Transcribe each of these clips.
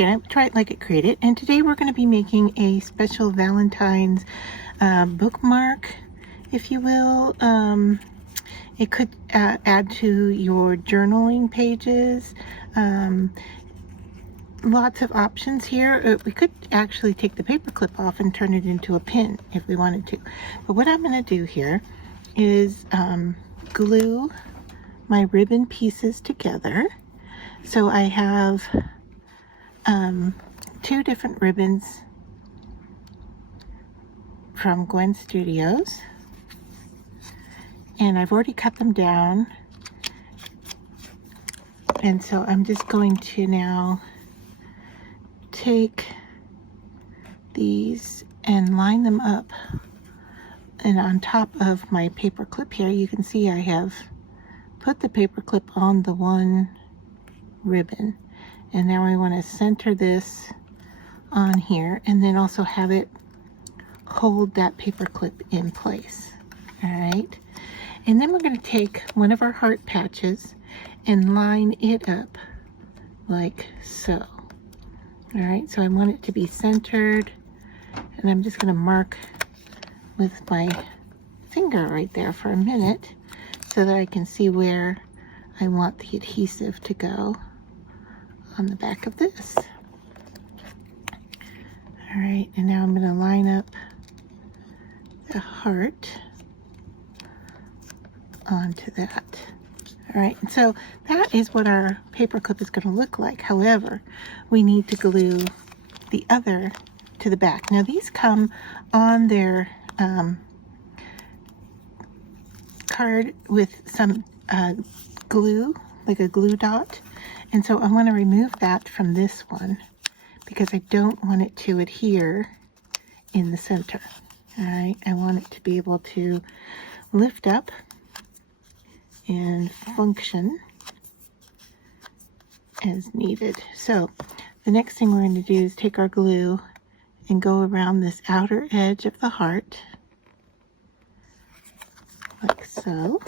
Janet, try it like it created, and today we're going to be making a special Valentine's bookmark, if you will. It could add to your journaling pages. Lots of options here. We could actually take the paper clip off and turn it into a pin if we wanted to. But what I'm going to do here is glue my ribbon pieces together. So I have 2 different ribbons from Gwen Studios, and I've already cut them down, and so I'm just going to now take these and line them up, and on top of my paper clip here you can see I have put the paper clip on the one ribbon, and now I want to center this on here and then also have it hold that paper clip in place. All right, and then we're going to take one of our heart patches and line it up like so. All right, so I want it to be centered, and I'm just going to mark with my finger right there for a minute so that I can see where I want the adhesive to go on the back of this. All right, and now I'm going to line up the heart onto that. All right, and so that is what our paper clip is going to look like. However, we need to glue the other to the back. Now these come on their card with some glue, like a glue dot, and so I want to remove that from this one because I don't want it to adhere in the center. All right, I want it to be able to lift up and function as needed. So the next thing we're going to do is take our glue and go around this outer edge of the heart like so,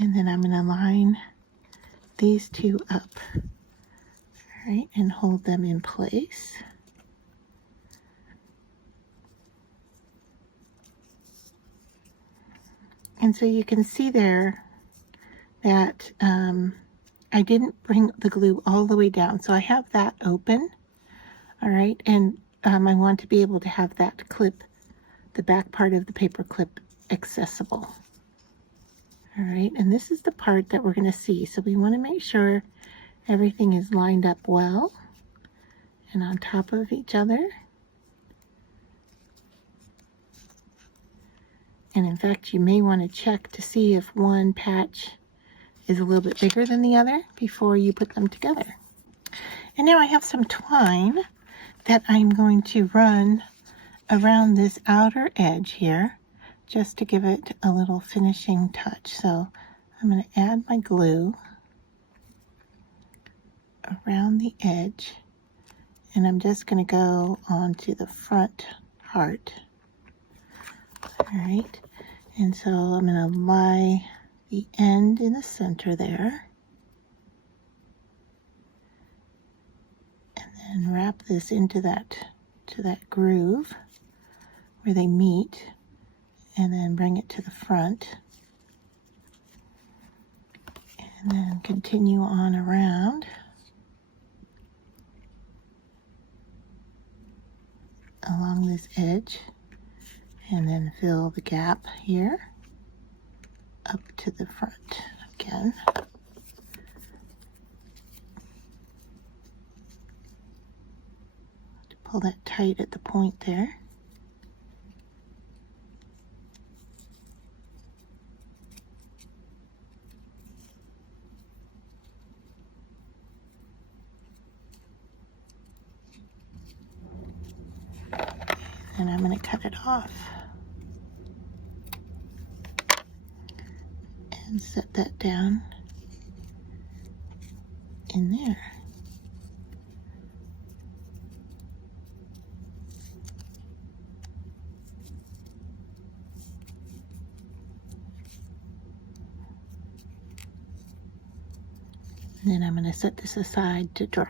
and then I'm going to line these 2 up, all right, and hold them in place. And so you can see there that I didn't bring the glue all the way down, so I have that open, all right, and I want to be able to have that clip, the back part of the paper clip, accessible. All right, and this is the part that we're going to see, so we want to make sure everything is lined up well and on top of each other. And in fact, you may want to check to see if one patch is a little bit bigger than the other before you put them together. And now I have some twine that I'm going to run around this outer edge here just to give it a little finishing touch. So I'm going to add my glue around the edge, and I'm just going to go onto the front heart. All right, and so I'm going to lie the end in the center there, and then wrap this into that groove where they meet, and then bring it to the front, and then continue on around along this edge, and then fill the gap here up to the front again. Pull that tight at the point there. And I'm going to cut it off and set that down in there. And then I'm going to set this aside to dry.